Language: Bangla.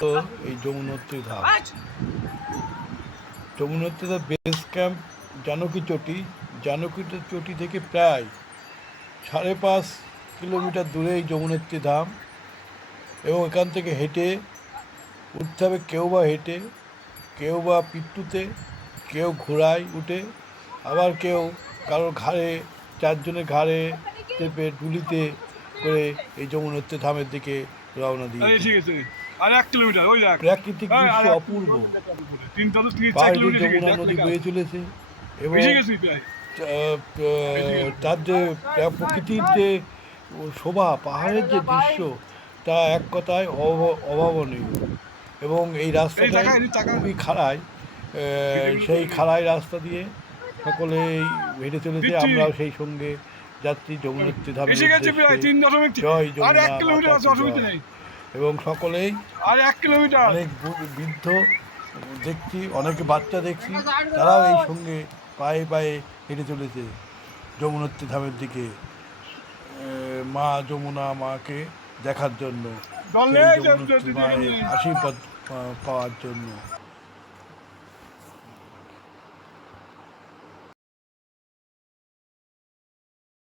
তো এই যমুনোত্রী ধাম, যমুনোত্রী ধাম বেস ক্যাম্প জানকী চটি। জানকী চটি থেকে প্রায় 5.5 কিলোমিটার দূরে এই যমুনোত্রী ধাম, এবং এখান থেকে হেঁটে উঠতে হবে, কেউ বা হেঁটে, কেউ বা পিট্টুতে, কেউ ঘোড়ায় উঠে, আবার কেউ কারোর ঘাড়ে, 4জনের ঘাড়ে চেপে ডুলিতে করে এই যমুনোত্রী ধামের দিকে রওনা দিয়েছে। আর 1 কিলোমিটার ওই দেখ, প্রাকৃতিক দৃশ্য অপূর্ব, পাশ দিয়ে যমুনা নদী বয়ে চলেছে, এবং এসে গেছি প্রায়। তার যে প্রকৃতির যে শোভা, পাহাড়ের যে দৃশ্য, তা এক কথায় অভাবনীয়। এবং এই রাস্তাটাই খুবই খাড়াই, সেই খাড়াই রাস্তা দিয়ে সকলেই হেঁটে চলেছে, দিচ্ছি। আমরাও সেই সঙ্গে যাচ্ছি যমুনোত্রী ধামের এসে গেছি উদ্দেশ্যে। প্রায় 3 দশমিক। জয় আর যমুনা 1 কিলোমিটার মাতা আছে, কি অসুবিধা জয়। নেই। এবং সকলেই, আর 1 কিলোমিটার। অনেক বৃদ্ধ দেখছি, অনেকে বাচ্চা দেখছি, তারাও এই সঙ্গে পায়ে পায়ে হেঁটে চলেছে যমুনোত্রী ধামের দিকে, মা যমুনা মাকে দেখার জন্য, জল সেই নেই, যমুনোত্রী মায়ের আশীর্বাদ পাওয়ার জন্য।